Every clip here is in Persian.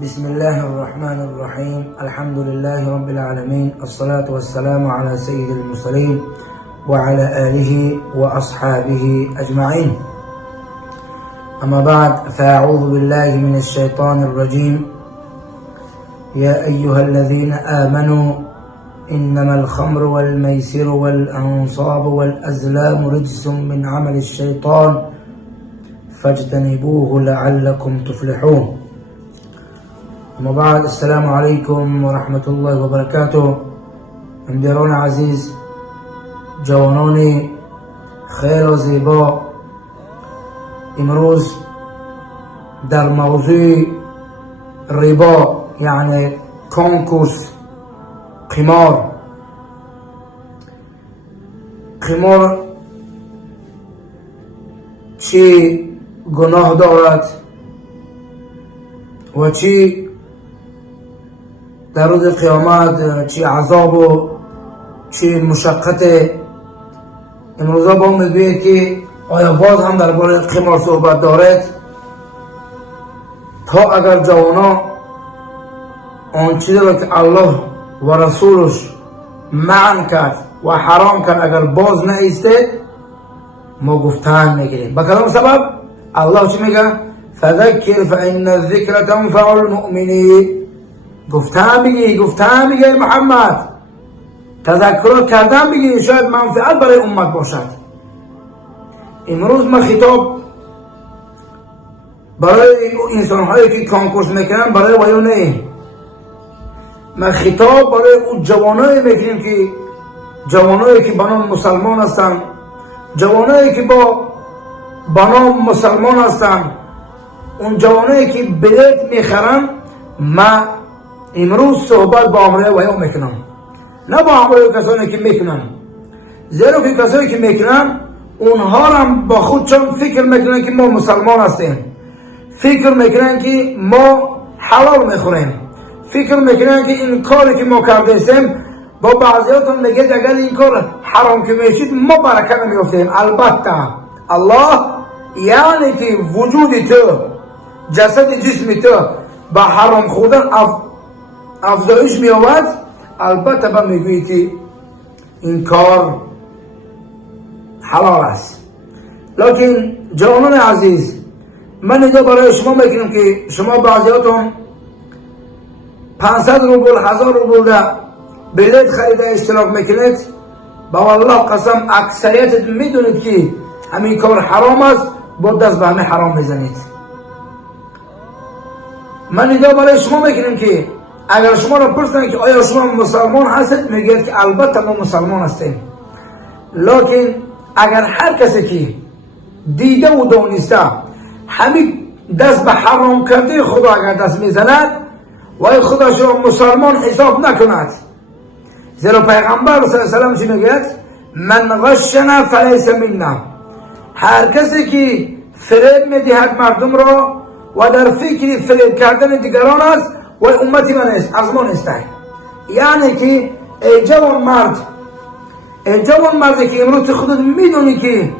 بسم الله الرحمن الرحيم. الحمد لله رب العالمين، الصلاة والسلام على سيد المرسلين وعلى آله وأصحابه أجمعين. أما بعد، فأعوذ بالله من الشيطان الرجيم. يا أيها الذين آمنوا إنما الخمر والميسر والأنصاب والأزلام رجس من عمل الشيطان فاجتنبوه لعلكم تفلحون. اما بعد، السلام علیکم و رحمت الله و برکاته. همدیران عزیز، جوانان خیر و زیبا، امروز در موضوع ربا یعنی کنکورس قمار چی گناه دارد و چی در روز قیامت چی عذاب و چی مشقت. امروزا با هم میگوید که آیا باز هم درباره قمار صحبت دارد؟ تا اگر جوانا آن چیزی را که الله و رسولش منع کرد و حرام کرد اگر باز نایستید، ما گفتن میگیریم. با کدام سبب؟ الله چی میگه؟ فذکر فإن الذکر تنفع المؤمنین. گفتن بگی محمد، تذکرات کردن بگی، شاید منفعت برای امت باشد. امروز ما خطاب برای انسان هایی که کنکورس میکنن برای ویو نه، ما خطاب برای اون جوانایی میکنیم که جوانایی که بنام مسلمان هستن، جوانایی که با بنام مسلمان هستن، اون جوانایی که بلیت میخرن. ما امروز صحبت با امره ویو میکنم، نه با امره کسانی که میکنن، زیرا که کسانی که میکنن اونها هم با خودشون فکر میکنن که ما مسلمان هستیم، فکر میکنن که ما حلال میخوریم، فکر میکنن که این کاری که ما کرده استیم. با بعضیاتون میگه اگر این کار حرام که میشید ما برکت نمیافتیم. البته الله یعنی که وجود تو، جسد جسم تو با حرام خوردن افزایش میآورد، البته با میگویی که این کار حلال است. لکن جوانان عزیز، من اینجا برای شما میگم که شما بعضیاتون 500 روبل 1000 روبل ده بلیت خریده اشتراک میکنید. با والله قسم اکثریت میدونید که همین کار حرام است، با دست به همه حرام میزنید. من اینجا برای شما میگم که اگر شما را پرسن که آیا شما مسلمان هستید، میگید که البته ما مسلمان هستیم. لکن اگر هر کسی که دیده و دانسته همین دست به حرام کرده خدا اگر دست میزند، و خودش را مسلمان حساب نکند. زیرا پیغمبر صلی الله علیه و سلم چی میگه؟ من غشنا فلیس منا. هر کسی که فریب میدهد مردم را و در فکر فریب کردن دیگران است، و امتی من است، از ما نیست. یعنی که ای جوان مردی که امروز خودت میدونی که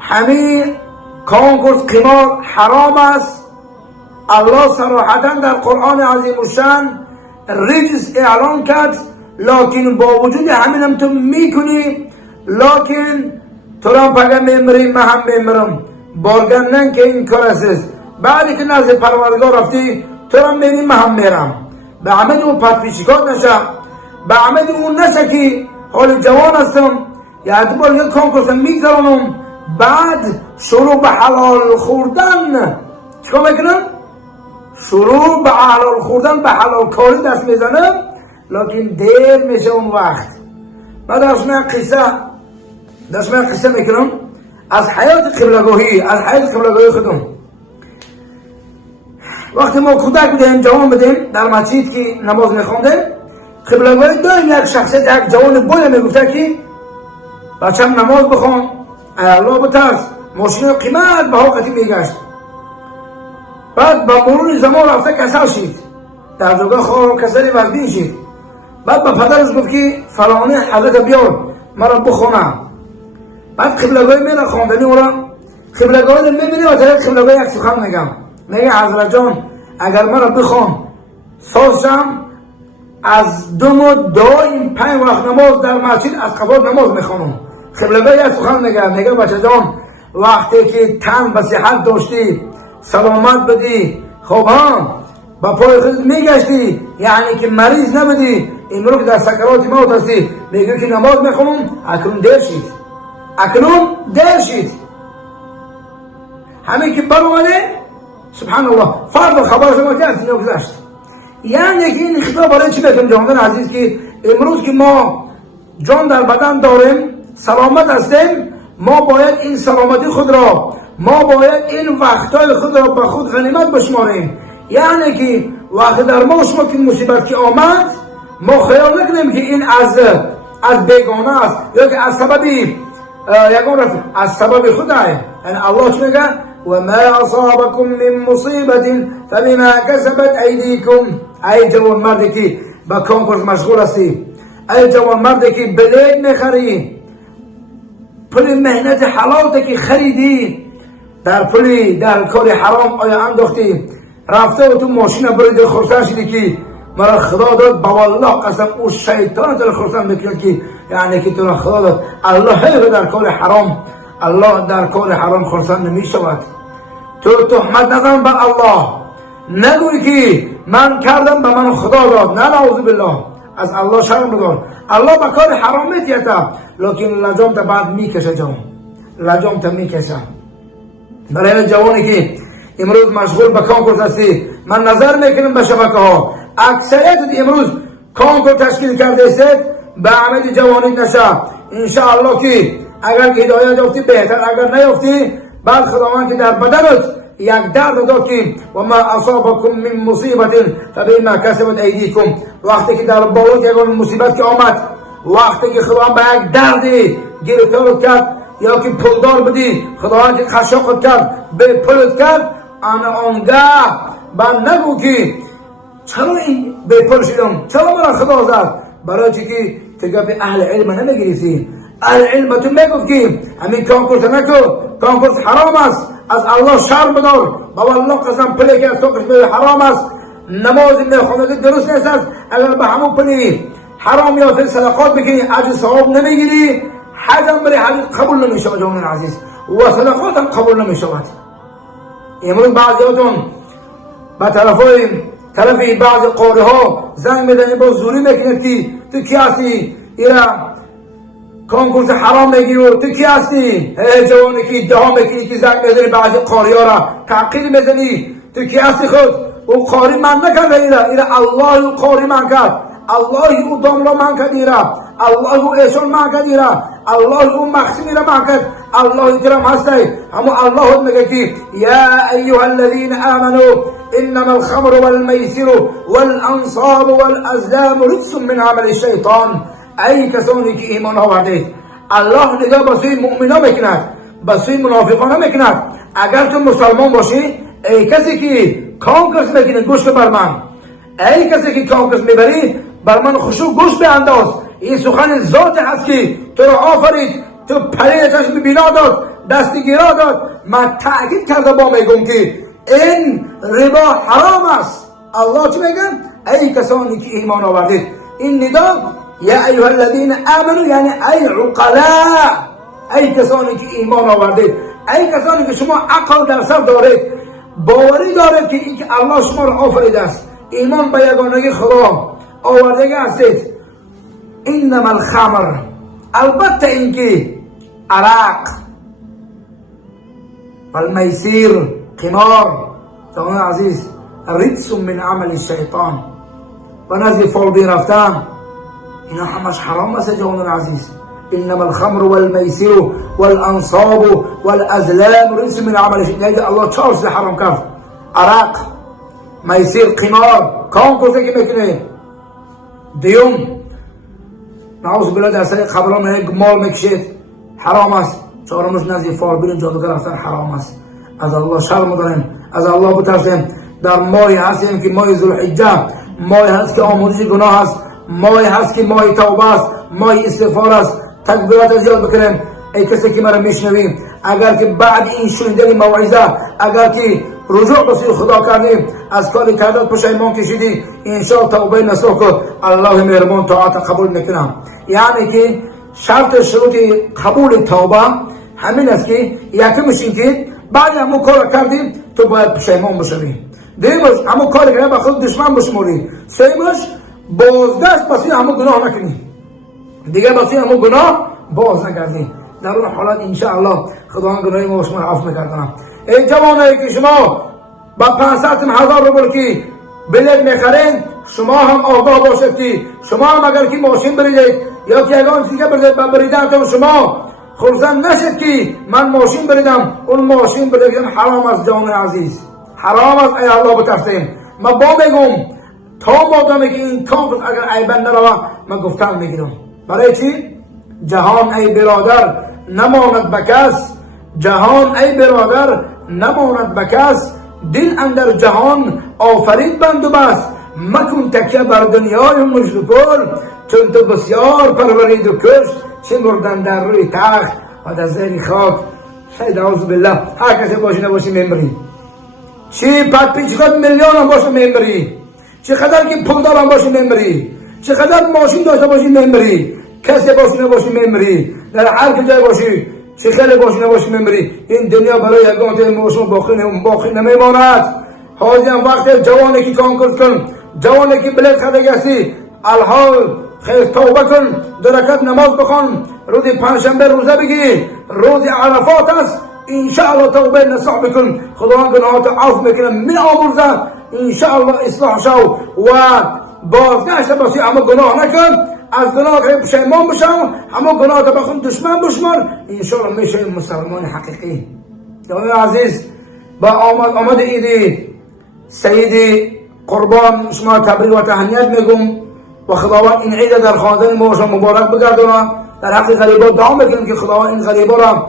همین کنکورس قمار حرام است. الله صراحتا در قرآن عظیم الشان رجس اعلان کرد، لکن با وجود همین هم تو میکنی. لکن تو را پگه میمری، من هم میمرم، بارگندن که این کار است. بعدی که نزد پروردگار رفتی، تو را میری، من هم میرم. به عمد اون پتپیشکات نشه، به عمد اون نشه که حال جوان هستم یا اعتبار یک کنکورسم میگذرانم، بعد شروع به حلال خوردن چکا میکنم؟ شروع به حلال خوردن، به حلال کاری دست میزنم. لکن دیر میشه اون وقت. من در شما قصه میکنم از حیات قبلگاهی خودم. وقتی ما کودک بودیم، جوان بودیم، در مسجد که نماز میخوندیم، قبلگاهی دائم یک شخصیت، یک جوان بوی میگفته که بچم نماز بخون، الله بترس. ماشین قیمت به حقیقتی میگشت. بعد با مرور زمان رفته کسل شید، در جگاه خواه کسلی وزبین شید. بعد با پدرش گفت که فلانی حضرت بیار مرا بخونه. بعد قبلگاهی میره خواندنی او را، قبلگاهی میبینی و طریق قبلگاهی یک سخن میگم، میگه حضرت جان اگر مرا بخوان سازم از دم دایم 5 وقت نماز در مسجد از قبال نماز میخوانم. خبلگاهی از سخن میگه بچه جان وقتی که تن به صحت داشتی سلامت بدی خب با پای خودت میگشتی یعنی که مریض نبودی امروز که در سکرات موت هستی میگه که نماز میخونم اکنون دیر شید همین که بر اومده سبحان الله فرد خبر شما که از اینجا گذشت. یعنی که این خطاب برای چی بگم جوانان عزیز که امروز که ما جان در بدن داریم سلامت هستیم ما باید این سلامتی خود را ما باید این وقتای خود را به خود غنیمت بشماریم. یعنی که وقت در ما شما که مصیبت که آمد ما خیال نکنیم که این از بیگانه است یا که از سببی از سبب خدای. یعنی الله چی میگه و ما اصابكم من مصیبت فبما کسبت ایدیکم. ای جوان مردی که با کنکورس مشغول هستی ای جوان مردی که بلیت میخری پول مهنت حلال که خریدی در پولی در کار حرام آیا انداختی رفته و تو ماشین برید خرسان شدی که مرا خدا داد با والله قسم او شیطان تو خرسان میکنه که یعنی که تو را خدا داد الله هی در کار حرام الله در کار حرام خرسان نمیشود. تو تهمت نزن بر الله نگوی که من کردم به من خدا داد نه نعوذ بالله از الله شرم بدار. الله به کار حرام میتیتا لیکن لجام تا بعد میکشه لجام تا میکشه. برای جوانی که امروز مشغول به کنکور هستی من نظر میکنم به شبکه ها اکثریت امروز کنکور تشکیل کرده است به عمد جوانی نشه انشاءالله که اگر هدایت یافتی بهتر اگر نیافتی بعد خداوند که در بدنت یک درد داد که و ما اصابكم من مصیبت فبما کسبت ایدیکم. وقتی که در بالات یک مصیبت که آمد وقتی که خداوند به یک دردی گرفتار کرد یا که پولدار بدی خداوند که خشاقت کرد به پولت کرد آنگاه با نگو که چرا این به پول شدم چرا مرا خدا زد برای چی که تو گپ اهل علم نمیگریسی. اهل علم تو میگفت که همین کنکورس نکو کنکورس حرام است از الله شرم بدار با والله قسم پلی که از تو کشمیر حرام است نماز میخوانده درست نیست است اگر به همون پلی حرام یا صدقات بکنی اجر ثواب نمیگیری حجم بری حج قبول نمیشود جوانان عزیز و صدقات هم قبول نمیشود. امروز بعضیاتون به طرف بعض قاره ها زنگ میدنی با زوری میکنید که تو کی هستی ایرا کنکورس حرام میگیری تو کی هستی جوانی که ادعا میکنی که زنگ میدنی بعضی قاره ها را تعقیل میزنی تو کی هستی خود او قاری من نکرده ایرا الله او قاری من کرد الله او داملا من کرد ایرا الله او احسان من کرد ایرا الله او مخصومی را من کرد الله اکرام هستی اما الله میگه که یا ایها الذین آمنوا انما الخمر والميسر والانصاب والازلام رجس من عمل الشیطان. ای کسانی که ایمان آوردید الله نگاه به سوی مؤمنان میکند به سوی منافقان میکند. اگر تو مسلمان باشی ای کسی که کانکرس میکنه گوشت بر من ای کسی که کانکرس میبری بر من خشوع گوشت بیانداز. این سخن ذات هست که تو را آفرید تو پرین چشم بینا داد دستگیرا داد. من تأکید کرده با میگم که این ربا حرام است. الله چی میگه ای کسانی که ایمان آوردید این ندا یا ایها الذین آمنوا یعنی ای عقلاء ای کسانی که ایمان آوردید ای کسانی که شما عقل در سر دارید باوری دارید که این که الله شما را آفریده است ایمان به یگانگی خدا آورده هستید. انما الخمر البته اینکه عرق والمیسیر قمار جوان عزیز رجس من عمل الشیطان و نزد فالبی رفتن اینا همش حرام است جوان عزیز. انما الخمر والميسر والانصاب والازلام رجس من عمل الشیطان. الله چهار حرام کرد عرق میسر قمار کنکورس که میکنه دیوم نعوذ بالله در سر قبران مال میکشید حرام است. چهارمش نزد فالبین جادوگر رفتن حرام است. از الله شرم داریم از الله بترسیم. در ماهی هستیم که ماه ذوالحجه ماهی هست که آمرزش گناه است ماهی هست که ماه توبه است ماه استغفار است. تکبیرات زیاد بکنیم. ای کسی که مرا میشنویم اگر که بعد این شنیدن موعظه اگر که رجوع به سوی خدا کردی، از کار کردت پشیمان کشیدی، انشاءالله توبه نصوح کن، الله مهربان طاعت قبول میکنم. یعنی که شرط شروط قبول توبه همین است که یکمش این که بعد همون کار کردی تو باید پشیمان بشوی، دیمش همون کار کردی به خود دشمن بشموری، سیمش بازگشت پسی همون گناه نکنی، دیگه پسی همون گناه باز نگردی. در اون حالت انشاءالله خدا گناهی ما شما عفو میکنه. ای جوانایی که شما با 500,000 روبل که بلیط میخرین، شما هم آگاه باشید که شما هم اگر که ماشین بریدید یا که یگان چیزی بریدن تو شما خرسند نشید که من ماشین بریدم، اون ماشین بریدم حرام است جان عزیز، حرام است. ای الله بترسیم. ما با میگم تا مادامی که این کامپس اگر عیبن نروه من گفتم میگیرم. برای چی؟ جهان ای برادر نماند بکس، جهان ای برادر نماند بکس، دل اندر جهان آفرید بند و بس، مکن تکیه بر دنیای مجد و کل، چون تو بسیار پرورید و کشت، چه مردن در روی تخت و در زیر خاک. شاید اعوذ بالله هر کسی باشی نباشی میمری، چی پد پیچکات میلیون هم باشی میمری، چقدر که پولدار هم باشی میمری، چقدر ماشین داشته باشی میمری، کسی باشی نباشی میمری، در هر جای باشی چه خیلی باشی نباشی میمری. این دنیا برای یگان موسم باقی نمیماند. حاضی هم وقت جوانی که کانکورس کن، جوانی که بلیط خریده هستی، الحال خیلی توبه کن، 2 رکعت نماز بخون، روز پنجشنبه روزه بگی، روز عرفات است، انشاءالله توبه نصوح بکن، خدا گناهات عفو میکنه، می آمرزه، انشاءالله اصلاح شو و بازگشت باسی، اما گناه نکن، از گناه که پشیمان بشم، همه گناه که بخون دشمن بشمار، انشاءالله میشه مسلمان حقیقی. جوان عزیز، با آمد عید سید قربان شما تبریک و تهنیت میگم و خداوند این عید در خاندان ما شما مبارک بگردونه. در حق غریبا دعا میکنم که خداوند این غریبا را،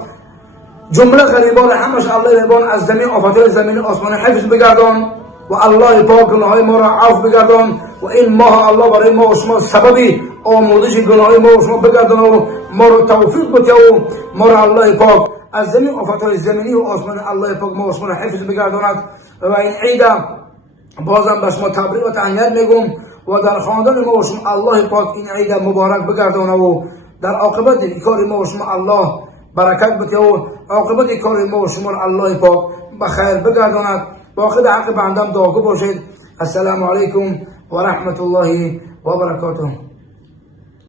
جمله غریبا را همش الله مهربان از زمین آفات زمین آسمان حفظ بگردان و الله پاک گناههای ما را عفو بگردان و این ماه الله برای ما و شما سببی آموزش گناههای ما و شما بگردان و ما را توفیق بده و ما را الله پاک از زمین آفات زمینی و آسمان الله پاک ما و شما را حفظ بگرداند. و این عید بازم به شما تبریک و تهنیت میگم و در خاندان ما و شما الله پاک این عید مبارک بگردانه و در عاقبت کار ما و شما الله برکت بده و عاقبت کار ما و شما الله پاک بخیر بگرداند. باقی حق بندم دعا باشید. السلام علیکم و رحمت الله و برکاته.